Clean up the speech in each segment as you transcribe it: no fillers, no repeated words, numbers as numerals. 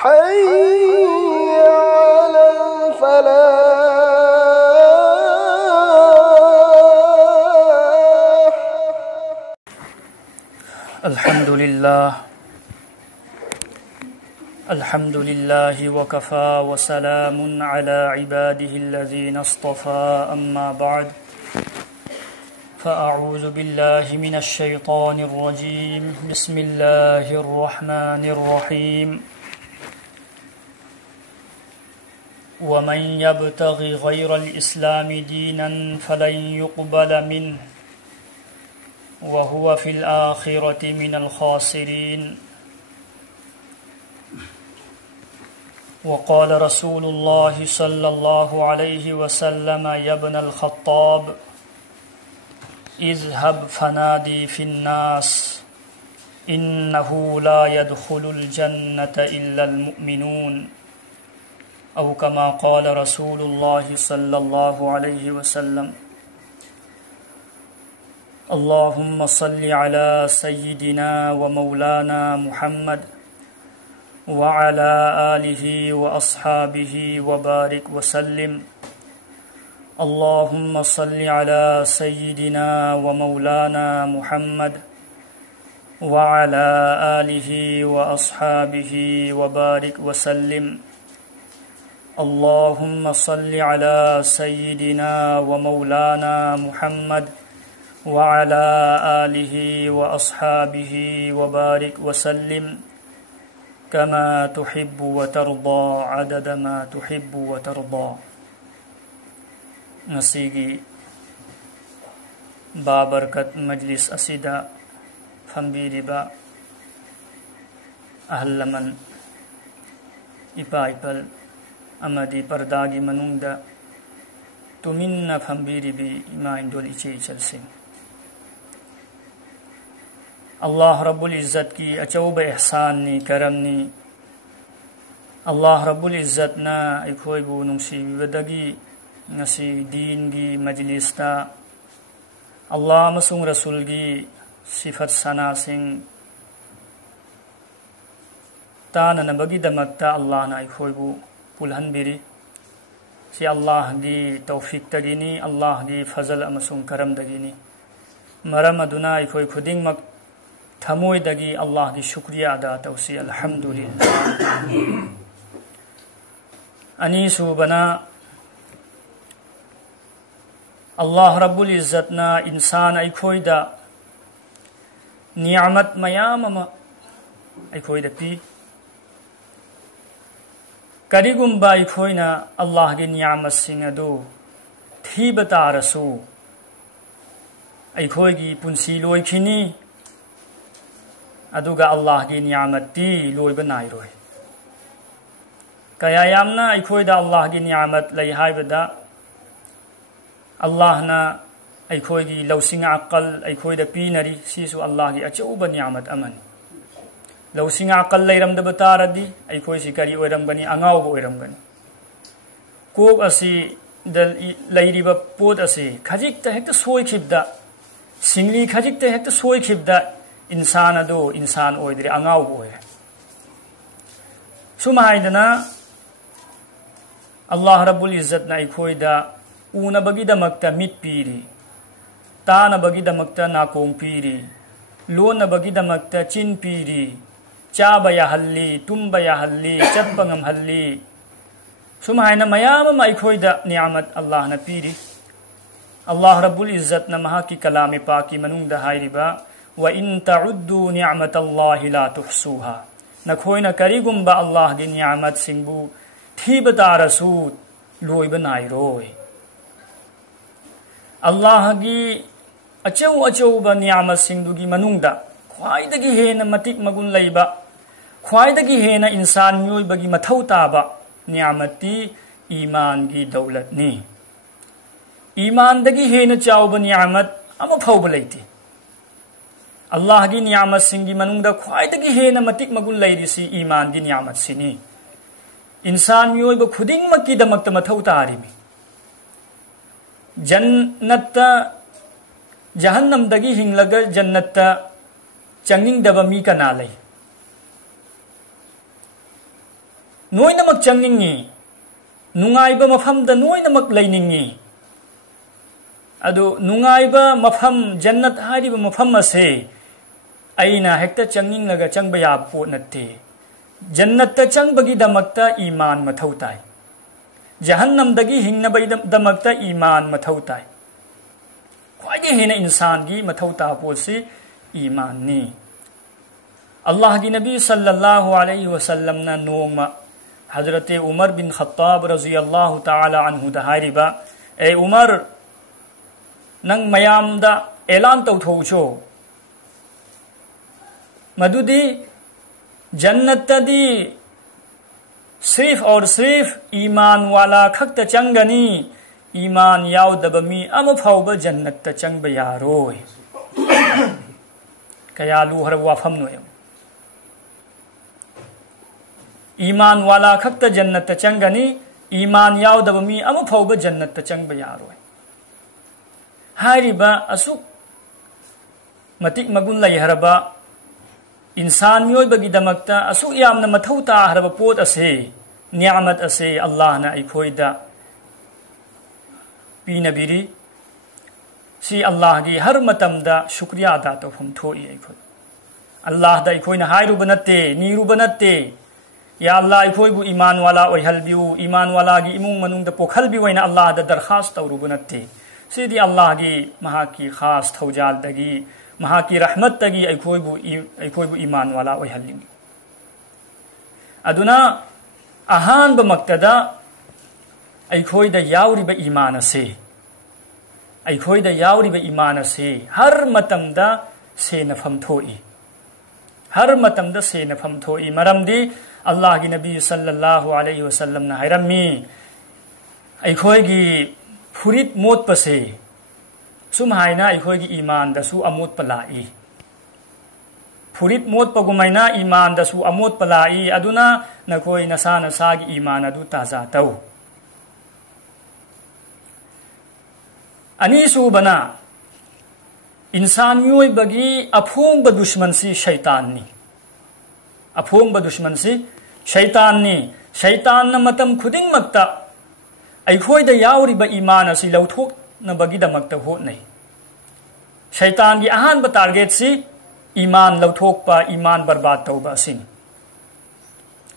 حي على الفلاح. الحمد لله وكفى وسلام على عباده الذين اصطفى. أما بعد، فأعوذ بالله من الشيطان الرجيم. بسم الله الرحمن الرحيم. ومن يبتغ غير الإسلام دينا فلن يقبل منه وهو في الآخرة من الخاسرين. وقال رسول الله صلى الله عليه وسلم: يا ابن الخطاب، اذهب فنادي في الناس إنه لا يدخل الجنة إلا المؤمنون، أو كما قال رسول الله صلى الله عليه وسلم. اللهم صل على سيدنا ومولانا محمد وعلى آله وأصحابه وبارك وسلم. اللهم صل على سيدنا ومولانا محمد وعلى آله وأصحابه وبارك وسلم. اللهم صل على سيدنا ومولانا محمد وعلى آله وأصحابه وبارك وسلم كما تحب وترضى عدد ما تحب وترضى. نسيجي بابركت مجلس أسيدا فنبيربا أهل من إبايبل أمدي برداغي منوندا تمنا فنبيربي إما إندول إيشي چلسين. अल्लाह रब्बुल इज़्ज़त की अचौब एहसान नी करम नी. अल्लाह रब्बुल इज़्ज़त ना अखोइबु नुंसीबिबदगी ngasi दीन की मजलिसता अल्लाह अमसुंग रसूल की सिफत सना सिंह ताननबगीदमक्ता अल्लाह ना अखोइबु पुलहनबिरी. सि अल्लाह की तौफीक तगिनी, अल्लाह की फजल अमसुंग करम दगिनी. मरम अदुना अखोइ खुदिंगमक थमोइदगी अल्लाह की शुक्रिया अदा तौसी. अल्हम्दुलिल्लाह. अनीसुबना अल्लाह रब्बुल इज़्ज़त ना इंसान अखोइदा नियामत मयाम अमा अखोइदा पी. करिगुम्बा अखोइना अल्लाह की नियामत सिंह अदु थीबा तारसु अखोइगी पुंसी लोइखिनी. अदुगा अल्लाह की नियामती लोइबा नाइरोय. कया यामना अखोइदा अल्लाह की नियामत लई हाइबदा अल्लाह ना अखोइगी लौसिंग अकल अखोइदा पीनरी. सिसु अल्लाह की अचौबा नियामत अमन. लौसिंग अकल लैरमदबा तारदी अखोइसि करी ओइरमगनी, अंगाउबा ओइरमगनी. कोक असि लैरिबा पोत असि खजिकता हेक्ता सोइखिबदा, सिंगली खजिकता हेक्ता सोइखिबदा इंसान अदो इंसान ओइदरे अंगाउ ओइरे. सुमाइदना अल्लाह रब्बुल इज़्ज़त ना अखोइदा उनबगीदमक्ता मिट पीरी, तानबगीदमक्ता नाकोंग पीरी, लोनबगीदमक्ता चिन पीरी, चाबा याहल्ली, तुम्बा याहल्ली, चप्पा ngamhalli. सुमाइना मयाम मा अखोइदा नियामत अल्लाह ना पीरी. अल्लाह रब्बुल इज़्ज़त ना महा की कलाम पाक की मनुंगदा हाइरिबा वइन तउद्दू निअमतल्लाहि ला तुहसूहा. नखोइना करिगुम्बा अल्लाह की नियामत सिंबु थीबा तारसु लोइबा नाइरोय. अल्लाह की अचौ अचौबा नियामत सिंदुगी मनुंगदा ख्वाइदगी हेना मतिक मगुन लैबा, ख्वाइदगी हेना इंसान मियोइबगी मथौ ताबा नियामती ईमान की दौलत नी. ईमान दगी हेना चाउबा नियामत अमा फौबा लैती. अल्लाह की नियामत सिंगी मनुंगदा ख्वाइदगी हेना मतिक मगुन लैरिसी ईमान की नियामत सिनी. इंसान मियोइबा खुदिंगमक्की दमक्ता मथौ तारिमी. जन्नत्ता जहन्नमदगी हिंगलगा जन्नत्ता चंगिंगदबा मी कना लई. नोइनमक चंगनिंगी नुंगाइबा मफमदा नोइनमक लैनिंगी अदु नुंगाइबा मफम जन्नत हारिबा मफम असे अइना हेक्ता चंगिंगलगा चंगबा याब पोट नत्ते जन्नत चंगबगी दमक्ता ईमान मथौ ताई जहन्नमदगी हिंगनबगी दमक्ता ईमान मथौ ताई ख्वाइदे हेना इंसान की मथौ ता पोसी ईमान नी अल्लाह की नबी सल्लल्लाहु अलैहि वसल्लम ना नोमा हजरत उमर बिन खत्ताब रज़ियल्लाहु ताला अन्हु दहारिबा ए उमर नंग मयामदा ऐलान तौथौचो मदुदी जन्नतदी सिर्फ और सिर्फ ईमान वाला खक्त चंगनी ईमान याउदब मी अमफाउब जन्नत चंगब यारोय कयालू हर वाफम नोयम ईमान वाला खक्त जन्नत चंगनी ईमान याउदब मी अमफाउब जन्नत चंगब यारोय हारिबा असु मतिक मगुन लैहरबा इंसान मियोइबगी दमक्ता असु यामना मथौ ताहरबा पोत असे नियामत असे अल्लाह ना अखोइदा पीनबिरी सी अल्लाह की हर मतमदा शुक्रिया अदा तौफम थोई अखोइ अल्लाह दा अखोइना हाइरुबा नत्ते नीरुबा नत्ते या अल्लाह अखोइबु ईमान वाला ओइहलबिउ ईमान वाला की इमुंग मनुंगदा पोखलबिवैना अल्लाह दा दरखास्त तौरुबा नत्ते सीधी अल्लाह की महा की खास थौजालदगी महा की रहमत तगी अखोइबु ईमान वाला ओइहलिंग अदुना अहान बमक्तदा अखोइदा याउरिबा ईमान असे अखोइदा याउरिबा ईमान असे हर मतमदा सेनफम थोई हर मतमदा सेनफम थोई मरमदी अल्लाह की नबी सल्लल्लाहु अलैहि वसल्लम ना हायरमी अखोइगी फुरित मोत पसे सुम हाइना अखोइगी ईमान दसु अमोत पलाई फुरित मोत पगुमैना ईमान दसु अमोत पलाई अदुना नखोइ नसा नसागी ईमान अदु ताजा तौ अनीसुबना इंसान मियोइबगी अफोंब दुश्मन सी शैताननी अफोंब दुश्मन सी शैताननी शैतान मतम खुदिंगमक्ता अखोइदा याउरिबा ईमान असि लौथोकनबगिदमक्ता होतनै शैतान की अहानब टारगेट सी ईमान लौथोकपा ईमान बर्बाद तौबा असिनी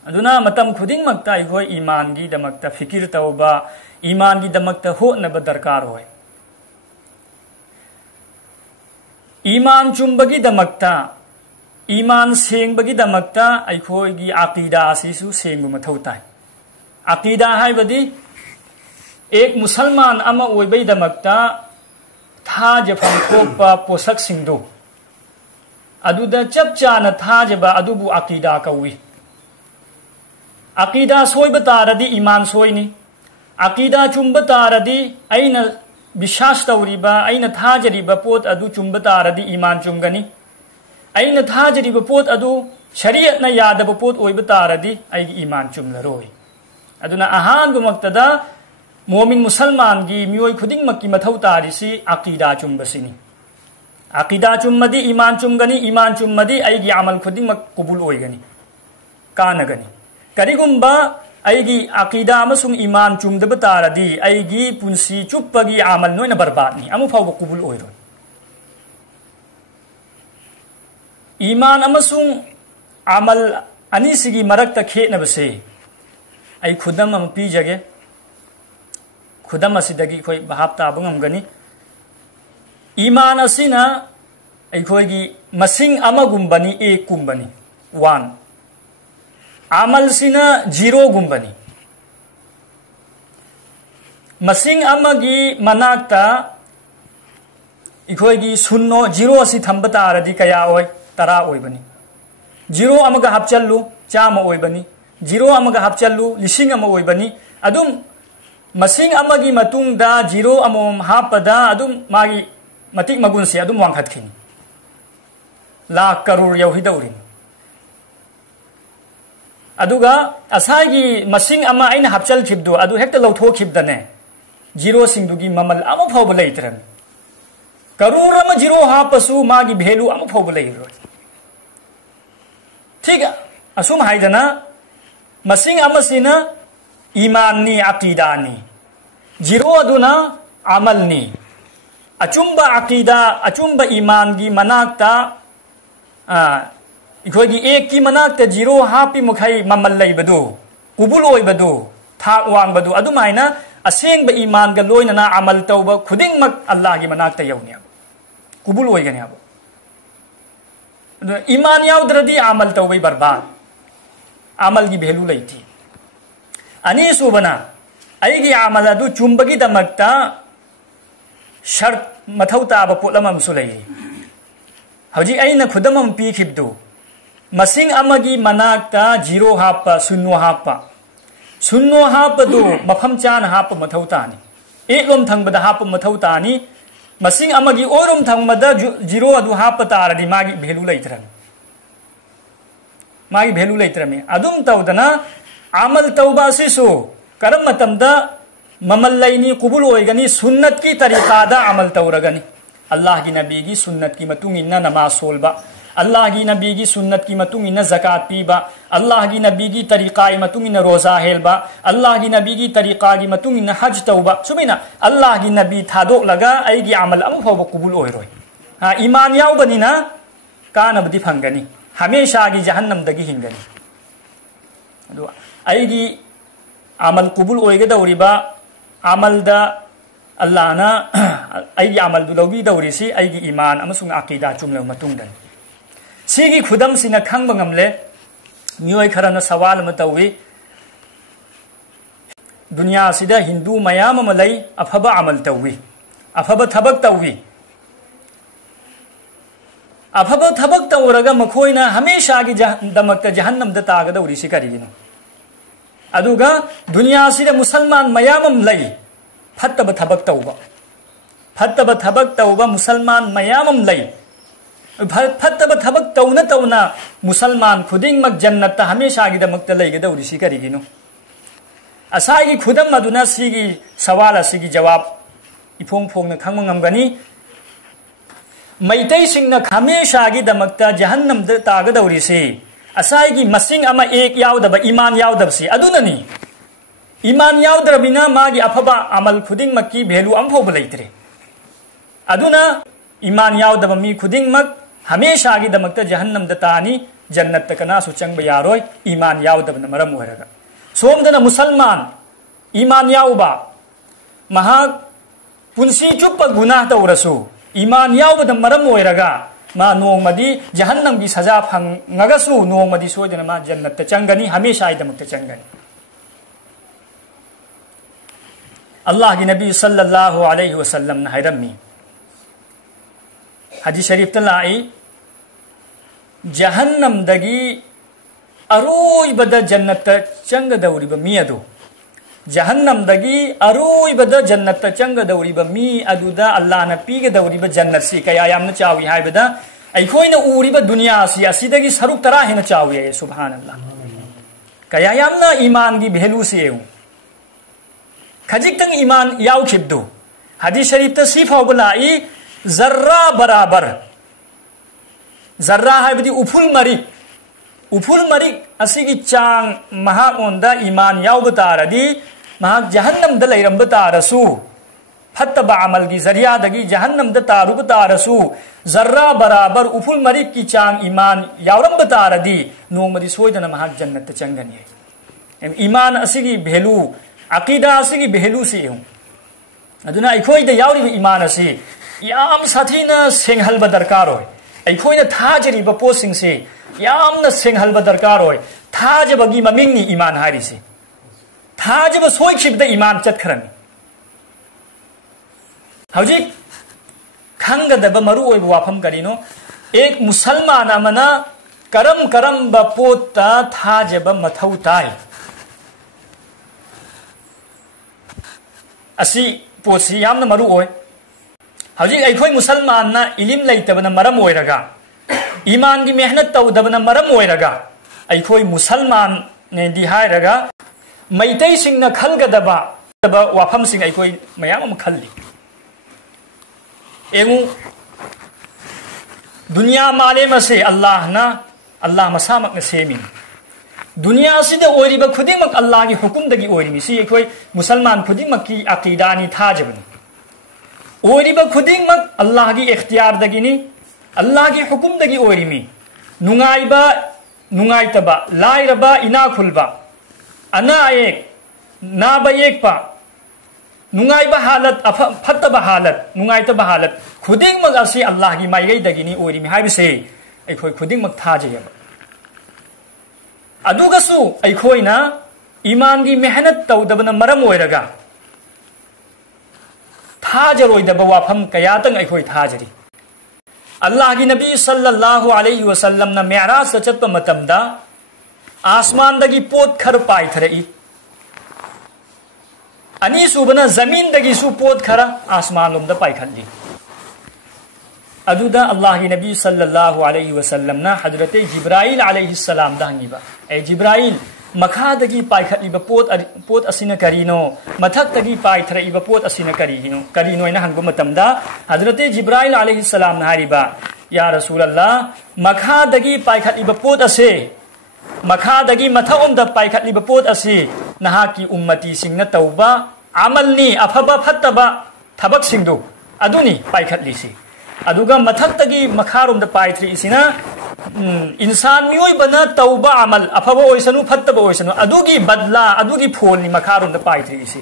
अदुना मतम खुदिंगमक्ता अखोइ ईमान की दमक्ता फिकिर तौबा ईमान की दमक्ता होतनब दरकार होय ईमान चुंबगी दमक्ता ईमान सेंबगी दमक्ता अखोइगी अकीदा असिसु सेंबु मथौ ताई अकीदा हाइबदी एक मुसलमान अमा ओइबई दमक्ता थाजफम थोकपा पोषक सिंधु अदुदा चप चाना थाजबा अदुबु अकीदा कौई अकीदा सोइब तारदी ईमान सोइनी अकीदा चुंब तारदी अइना विश्वास तौरीबा अइना थाजरीबा पोत अदु चुंब तारदी ईमान चुंगनी अइना थाजरीबा पोत अदु शरीयतना यादब पोत ओइब तारदी अइगी ईमान चुंगलरोय अदुना अहानबमक्तदा मोमिन मुसलमान की मियोई खुदिंगमक्की मथौ तारिसी अकीदा चुंबसिनी अकीदा चुम्मदी ईमान चुंगनी ईमान चुम्मदी अइगी अमल खुदिंगमक कुबुल ओइगनी कानगनी करिगुंबा अइगी अकीदा अमसुंग ईमान चुमदब तारदी अइगी पुंसी चुप्पगी अमल नोइना बर्बादनी अमुफाव कुबुल ओइरो ईमान अमसुंग अमल अनिसिगी मरक्ता खेनबसे अइ खुदम अम पीजगे खुदम असिदगी खोइ भाप ताब ngमगनी ईमान असिना अखोइगी मसिंग अमगुंबनी एक कुंबनी 1 अमल सिना 0 गुंबनी मसिंग अमगी मनाक्ता अखोइगी 0 असि थंब तारदी कया ओय 10 ओइबनी 0 अमगा हपचल्लु चाम ओइबनी 0 अमगा हपचल्लु लिसिंग अम ओइबनी अदुम मसिंग अमगी मतुंगदा 0 अमोम हापदा अदुम मागी मतिक मगुन से अदुम वांखतखिनी लाख करोड़ यौहिदौरिन अदुगा असागी मसिंग अमा आइना हपचल खिबदु अदु हेक्ता लौथोखिबदने 0 सिंगदुगी ममल अमु फावब लैत्रन करोड़ अमा 0 हापसु मागी भेलु अमु फावब लैरो ठीक असुम हाइदना मसिंग अमसिना ईमाननी अकीदानी जीरो अदुना अमलनी अचुंबा अकीदा अचुंबा ईमान की मनाक्ता इखोगी एक की मनाक्ता जीरो हापी मुखाई ममल लैबदु कुबुल ओइबदु थाक वांगबदु अदुमाइना असेंग ईमान का लोइनना अमल तौब खुदिंगमक अल्लाह की मनाक्ता यौनिया कुबुल ओइगनिया ईमान याउद्रदी अमल तौबई बर्बाद अमल की भेलू लैथी अनी सुबना अईगी अमल अदु चुंबगी दमक्ता शर्त मथौ ताब पोटलम अमसु लैरी हौजी अइना खुदम अम पीखिबदु मसिंग अमगी मनाक्ता जीरो हापा सुन्नो हापदु मफम चान हाप मथौ तानी एकलोम थंगबदा हाप मथौ तानी मसिंग अमगी ओरोम थंगबदा जीरो अदु हाप तारदी मागी भेलू लैत्रमी अदुम तौदना अमल तौबा सिसु करम मतमदा ममल लैनी कुबुल ओइगनी सुन्नत की तरीकादा अमल तौरगनी अल्लाह की नबी की सुन्नत की मतुंग इन्ना नमाज सोलबा अल्लाह की नबी की सुन्नत की मतुंग इन्ना ज़कात पीबा अल्लाह की नबी की तरीका मतुंग इन्ना रोज़ा हेलबा अल्लाह की नबी की तरीका की मतुंग इन्ना हज तौबा सुबैना अल्लाह की नबी थादोक लगा अईगी अमल अमफाव कुबुल ओइरोय हाँ ईमान याउबनिना कानबदी फंगनी हमेशा की जहन्नमदगी हिंगनी अदु अईगी अमल कुबुल ओइगदौरिबा अमलदा अल्लाहना अईगी अमल दुलौबी दौरिसी अईगी ईमान अमसुंग अकीदा चुमलव मतुंगदनी सिगी खुदम सिना खंग बंगमले मियोय खरना सवाल म तौवी दुनिया सिदा हिंदू मयाम म लई अफबा अमल तौवी अफबा थबक तौवी अफबा थबक तौरगा मखोइना हमेशा की दमक्ता जहन्नम द तागदौरिसी करिगिनो अदुगा दुनिया सिदा मुसलमान मयाम लई फत्तब थबक तौबा मुसलमान मयाम लई फत्तब थबक तौना मुसलमान खुदिंगमक जन्नत हमेशा की दमक्ता लैगदौरिसी करिगिनो असागी खुदम अदुना सिगी सवाल असिगी जवाब इफोंग फोंगना खंगमगनी मैतै सिंगना हमेशा की दमक्ता जहन्नम द तागदौरिसी असागी मसिंग अमा एक याउदब ईमान याउदबसी अदुननी ईमान याउद्रबिना मागी अफबा अमल खुदिंगमक की भेलू अमफोब लैत्रे अदुना ईमान याउदब मी खुदिंगमक हमेशा की दमक्ता जहन्नम द तानी जन्नत कनासु चंगब यारोय ईमान याउदबना मरम ओइरगा सोमदना मुसलमान ईमान याउबा महा पुंसी चुप गुनाह तौरसु ईमान याउबद मरम ओइरगा मा नोंगमदी जहन्नम की सजा फंगगसु नोंगमदी सोदना मा जन्नत चंगनी हमेशा दमक्ता चंगनी अल्लाह की नबी सल्लल्लाहु अलैहि वसल्लम ने हैरमी हदीस शरीफ तलाई जहन्नम दगी अरोइबद जन्नत चंगदौरिब मी अदु जहन्नम दगी अरोइबद जन्नत चंगदौरिब मी अदुदा अल्लाह न पीगदौरिब जन्नत सी कया यामन चावी हाइबदा अइखोइना उरिब दुनिया सी असिदगी सरुक तरा हेन चावी है सुभानअल्लाह कया यामना ईमान की भेलू से खजिक्तंग ईमान याउखिबदु हदीस शरीफ त सिफाव लाई जर्रा बराबर जर्रा हाइबदी उफुल मरिक असिगी चांग महाक ओंदा ईमान याउब तारदी महाक जहन्नम द लैरंब तारसु फत्तबा अमल की जरिया दगी जहन्नम द तारुब तारसु जर्रा बराबर उफुल मरिक की चांग ईमान याउरंब तारदी नोंगमदी सोइदना महाक जन्नत चंगनी ईमान असिगी भेलू अकीदा असिगी भेलू से अदुना अखोइद याउरिब ईमान असि याम साथीना सेंगहलबा दरकार होय अखोइना थाजरिब पोसिंग से यामना सेंगहलबा दरकार होय थाजबगी ममिंगनी ईमान हारिसे थाजब सोइखिबदा ईमान चतखरनी हौजिक खंगदब मरु ओइब वाफम करिनो एक मुसलमान अमना करम पोता थाजब मथौ ताई असी पोसी यामना मरु ओय हौजिक अखोइ मुसलमान ना इलिम लैतबना मरम ओइरगा ईमान की मेहनत तौदबना मरम ओइरगा अखोइ मुसलमान ने दिहाइरगा मैतै सिंगना खलगदबा वाफम सिंग अखोइ मयाम खल्ली एगु दुनिया मालेम से अल्लाह मसामक सेमी दुनिया सिदा ओरिबा खुदिमक अल्लाह की हुकुम दगी ओरिमी सी एखोय मुसलमान खुदिमक की अकीदानी थाजबन ओरिबा खुदिमक अल्लाह की इख्तियार दगिनी अल्लाह की हुकुम दगी ओरिमी नुंगाइबा नुंगाइतबा लाइरबा इना खुलबा अना एक नाबा एक पा नुंगाइबा हालत फत्तबा हालत नुंगाइतबा हालत खुदिमक असी अल्लाह की माइगै दगिनी ओरिमी हाइबसे एखोय खुदिमक थाजयबा अदुगसु अखोइना ईमान की मेहनत तौदबन मरम ओइरगा थाजरोइदब वाफम कयातंग अखोइ थाजरी अल्लाह की नबी सल्लल्लाहु अलैहि वसल्लम न मेराज चतप मतमदा आसमान दगी पोत खर पाइथरई अनी सुबना जमीन दगी सु पोत खरा आसमान लोमद पाइखली अदुदा अल्लाह की नबी सल्लल्लाहु अलैहि वसल्लम ना हजरत जिब्राइल अलैहि सलाम दांगीबा ए जिब्राइल मखादगी पाइखलीबा पोत असिना करीनो मथक्तगी पाइथरईबा पोत असिना करीनो इना हंगु मतमदा हजरत जिब्राइल अलैहि सलाम ना हारिबा या रसूल अल्लाह मखादगी पाइखलीबा पोत असे मखादगी मथओमदा पाइखलीबा पोत असे नहा की उम्मती सिंगना तौबा अमलनी अफबा फत्तबा थबक सिंगदु अदुनी पाइखलीसी अदुगा मथक्तगी मखारोमदा पाइथ्री इसिना इंसान मियोइबना तौबा अमल अफबा ओइसनु फत्तबा ओइसनु अदुगी बदला अदुगी फोलनी मखारोमदा पाइथ्री इसी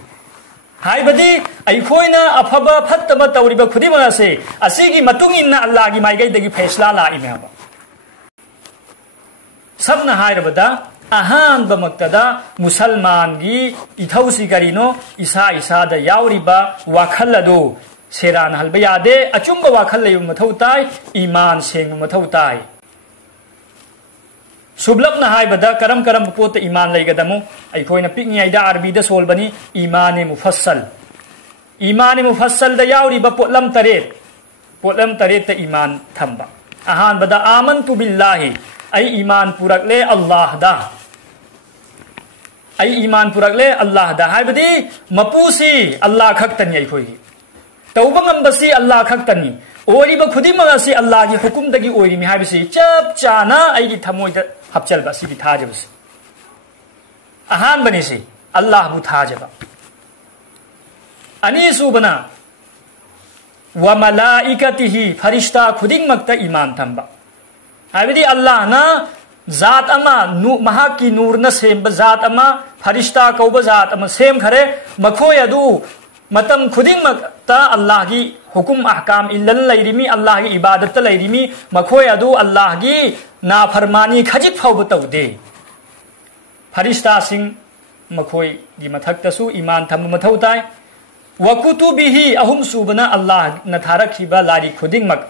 हाइबदी अइखोइना अफबा फत्तबा तौरिबा खुदिमसे असिगी मतुंगिना अल्लाह की माइगैदगी फैसला लाइमेबा सबना हाइरबदा अहानबा मक्तदा मुसलमान की इथौसी करिनो इसा इसादा यावरिबा वाखल अदु सेरान हलबा यादे अचुंबा वाखल लैब मथौ ताई ईमान सेंग मथौ ताई सुबलपना हाइबदा करम करम पोत ईमान लैगदमु अइखोइना पिकनियाइदा अरबीदा सोलबनी ईमान मुफस्सल दा यावरिबा पोतलम तरेत ता ईमान थंबा अहानबदा आमनतु बिल्लाहि आई ईमान पुरकले अल्लाह दा आई ईमान पुरकले अल्लाह दा हाइबदी मपुसी अल्लाह खक्तनी अइखोइगी तौबंगंबसी अल्लाह खक्तनी ओरिबा खुदिमगसी अल्लाह की हुकुम दगी ओरिमी हाइबसी चप चाना आइगी थमोइदा हपचलबा सिगी थाजबस अहान बनिसी अल्लाह बु थाजबा अनी सुबना व मलाइकतिही फरिश्ता खुदिमगता ईमान थंबा हाइबदी अल्लाह ना जात अमा महाक की नूर न सेम जात अमा फरिश्ता कौब जात अमा सेम खरे मखोय अदु मतम खुदिमगता अल्लाह की हुकुम अहकाम इल्लल लैरिमी अल्लाह की इबादत लैरिमी मखोय अदु अल्लाह की नाफरमानी खजिक फाउब तौदे फरिश्ता सिंह मखोय की मथक्तसु ईमान थम मथौ ताय व कुतुबिही अहुम सुबना अल्लाह न थारखिबा लारिक खुदिमग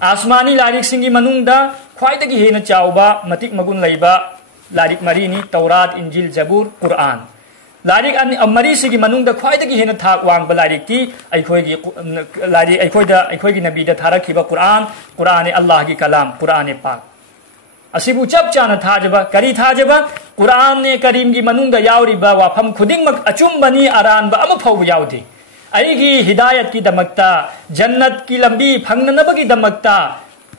आसमानी लारिक सिंगी मनुंगदा ख्वाइदगी हेना चाउबा मतिक मगुन लैबा लारिक मरीनी तौरात इंजिल जबूर कुरान लारिक मरी सिगी मनुंगदा ख्वाइदगी हेना थाक वांगबा लारिकती अइखोइगी लारिक अइखोइगी नबीदा थारखिबा कुरान अल्लाह की कलाम कुरान पाक असिबु चप चाना थाजबा करी थाजबा कुरान ने करीम की मनुंगदा यावरिबा वाफम खुदिमग अचुंबनी अरानबा अम फाउ यावदे अइगी हिदायत की दमकता जन्नत की लंबी फंगनबगी दमकता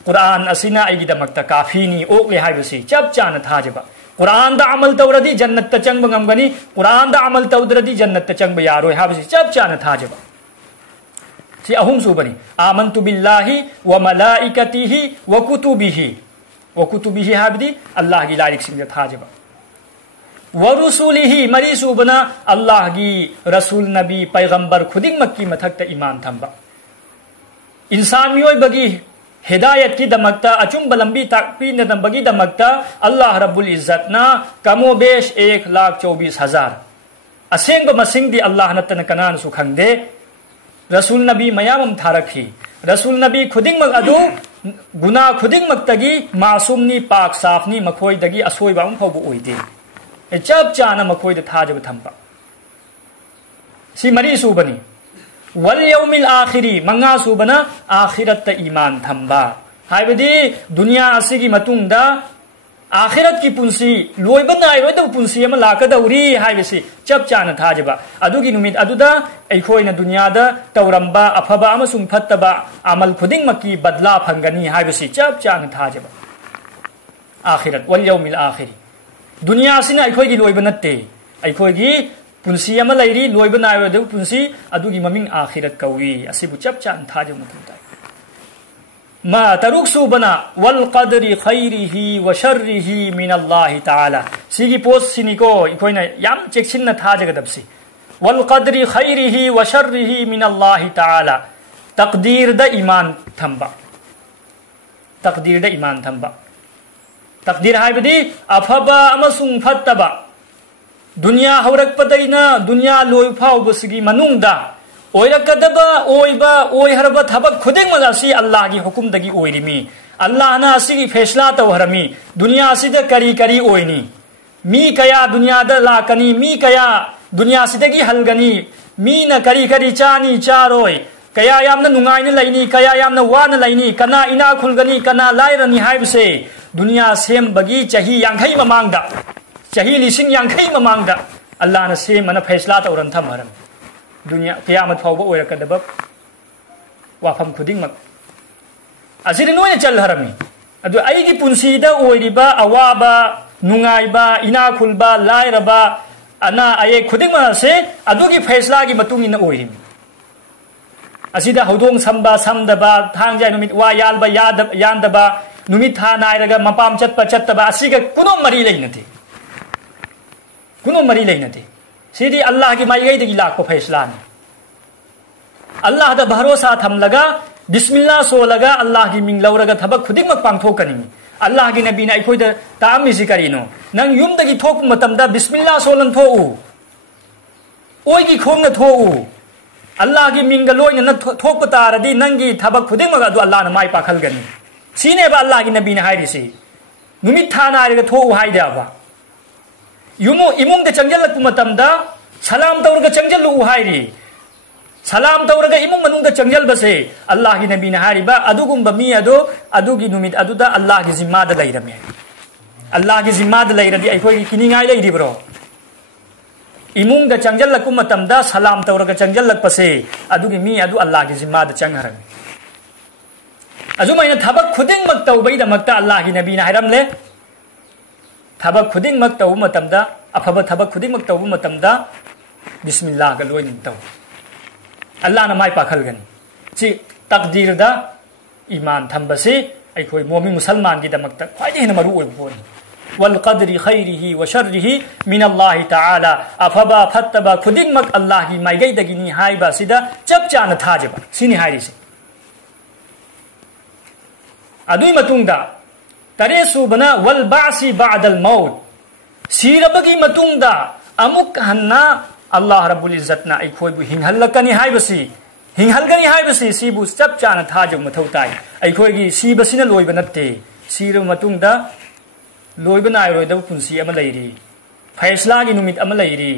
कुरान असिना अइगी दमकता काफीनी ओकले हाइबसी चप चाना थाजबा कुरान दा अमल तौरदी जन्नत ता चंगब ngमगनी कुरान दा अमल तौदरदी जन्नत ता चंगब यारोय हाबसी चप चाना थाजबा सी अहुम सुबनी आमनतु बिल्लाहि व मलाइकतिहि व कुतुबिहि हाबदी अल्लाह की लारिक सिंग थाजबा वरुसुलिही मरी सुबना अल्लाह की रसूल नबी पैगंबर खुदिमक की मथक्ता ईमान थंबा इंसान मियोइबगी हिदायत की दमकता अचुंब लंबी ताकपी नदंबगी दमकता अल्लाह रब्बुल इज्जत ना कमोबेश 1,24,000 असेंग मसिंगदी अल्लाह नतन कनान सुखंदे रसूल नबी मयामम थारखी रसूल नबी खुदिमक अदु गुना खुदिमक तगी मासूमनी पाक साफनी मखोइदगी असोइबा फौबु ओइदे चप चाना मखोइद थाजब थंबा सी मरी सुबनी वल यौमिल आखिरी मंगा सुबना आखिरत ईमान थंबा हाइबदी दुनिया असिगी मतुंगदा आखिरत की पुंसी लोइबा नाइरोइद पुंसी अमा लाकदौरी हाइबसी चप चाना थाजबा अदुगी नुमित अदुदा अइखोइना दुनियादा तौरंबा अफबा अमसुंग फत्तबा अमल खुदिंगमकी बदला फंगनी हाइबसी चप चाना थाजबा आखिरत वल यौमिल आखिरी दुनिया सिना अखोगी लोइब नत्ते अखोगी पुंसी अमा लैरी लोइब नायद पुंसी अदुगी ममिंग आखिरत कौई असिबु चप चान थाजो मतुता मा तरुक सुबना वल क़दरी खैरिही व शर्रिही मिनल्लाहि ताला सिगी पोस्ट सिनिको इखोइना याम चेक्सिन थाजगदबसी वल क़दरी खैरिही व शर्रिही मिनल्लाहि ताला तकदीर द ईमान थंबा तकदीर द ईमान थंबा तकदीर हाइबदी अफबा अमसुंग फत्तबा दुनिया हौरकपदैना दुनिया लोइफाउबसगी मनुंगदा ओइरकदबा ओइबा ओइहरबा थबक खुदिंगमग असि अल्लाह की हुकुमदगी ओइरिमी अल्लाह ना असिगी फैसला तवहरमी दुनिया असिद करी करी ओइनी मी कया दुनिया द लाकनी मी कया दुनिया सिदगी हलगनी मी न करी करी चानी चारोय कया यामना नुंगाइना लैनी कया यामना वाना लैनी कना इना खुलगनी कना लाइरनी हाइबसे दुनिया सेम बगी चही यांखई ममांगदा चही लिसिंग यांखई ममांगदा अल्लाह ना सेम मन फैसला तौरन थमहरम दुनिया क़यामत फाउबा ओइरकदब वाफम खुदिंगमक असिरि नोइना चलहरमी अदु आइगी पुंसीदा ओइरिबा अवाबा नुंगाइबा इना खुलबा लाइरबा अना आये खुदिंगमसे अदुगी फैसला की मतुंगिना ओइरिमी असिदा हौदोंग समबा समदबा थांगजाय नुमित वा यालबा यादबा नुमित था नायरगा मपाम चटपा चटबा असिगा कुनो मरी लेनते कुनो मरी लेनते सिदी अल्लाह की माइगैदगी लाखो फैसला ने अल्लाह दा भरोसा थमलगा बिस्मिल्लाह सोलगा अल्लाह की मिंग लौरगा थबक खुदिंगमक पांगथोकनी अल्लाह की नबी ना अखोइदा तामिसि करिनो नंग युमदगी थोक मतमदा बिस्मिल्लाह सोलन थोउ ओइगी खोंगना थोउ अल्लाह की मिंग लोइना थोक तारदी नंगी थबक खुदिंगमक अदु अल्लाह ना माइ पाखलगनी सीनेबा अल्लाह की नबी ना हाइरिसि नुमित था नायरगा थोउ हाइदाबा युमु इमुंग चंगल सलाम तौरग चंगल हाइरी सलाम तौरग इमुंग मनुंग चंगल बसे अल्लाह की नबी हारिबा अदुगुंब मी अदो अदुगी नुमित अदुदा अल्लाह की जिम्माद लैरमे अल्लाह की जिम्माद लैरदी अखोई किनिंगाय लैरिब्रो इमुंग चंगल सलाम तौरग चंगल पसे अदुगी मी अदु अल्लाह की जिम्माद चंगहरम अजुमाइना थबक खुदिंगमक तौबैदमक्ता अल्लाह की नबी हाइरमले थबक खुदिंगमक तौ मतमदा अफब थबक खुदिंगमक तौ मतमदा बिस्मिल्लाह का लोइन तौ अल्लाह ना माइ पाखलगनी सी तकदीर दा ईमान थंबसे अखोई मोमी मुसलमान की दमकता ख्वाइदे हेन मरु ओइ बोन वल क़दरी खैरिही व शर्रिही मिनल्लाहि ताला अफबा फत्तबा खुदिंगमक अल्लाह की माइगैदगिनी हाइबा सिदा चप चाना थाजबा सिनि हाइरिसे अदुई मतुंगदा तरे सुबना वल बासी बादल मौत सीरबगी मतुंगदा अमुक हन्ना अल्लाह रब्बुल इज्जतना अखोइबु हिंगहल्लकनी हाइबसी हिंगहल्गनी हाइबसी सिबु चप चाना थाजो मथौ ताई अखोइगी सीबसिना लोइब नत्ते सीर मतुंगदा लोइब नायरोइदब पुंसी अमा लैरी फैसलागी नुमित अमा लैरी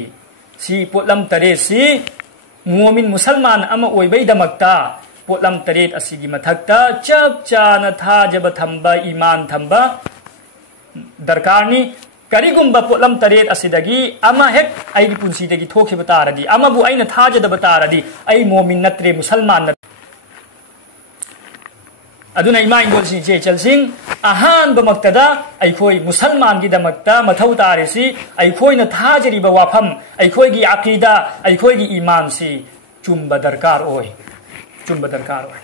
सी पोटलम तरे सी मुमिन मुसलमान अमा ओइबैदमक्ता पोटलम तरेत असिगी मथक्ता चप चाना थाजब थंबा ईमान थंबा दरकारनी करिगुंबा पोटलम तरेत असिदगी अमा हेक आइगी पुंसीदगी थोखिब तारदी अमाबु आइना थाजदब तारदी आई मोमिन नत्रे मुसलमान नत अदुना इमा इंगोलसी जे चलसिंग अहान बमक्तदा अखोई मुसलमान की दमक्ता मथौ तारेसी अखोइना थाजरिबा वाफम अखोइगी अकीदा अखोइगी ईमान सी चुम्बा दरकार ओय चुम्बा दरकार ओय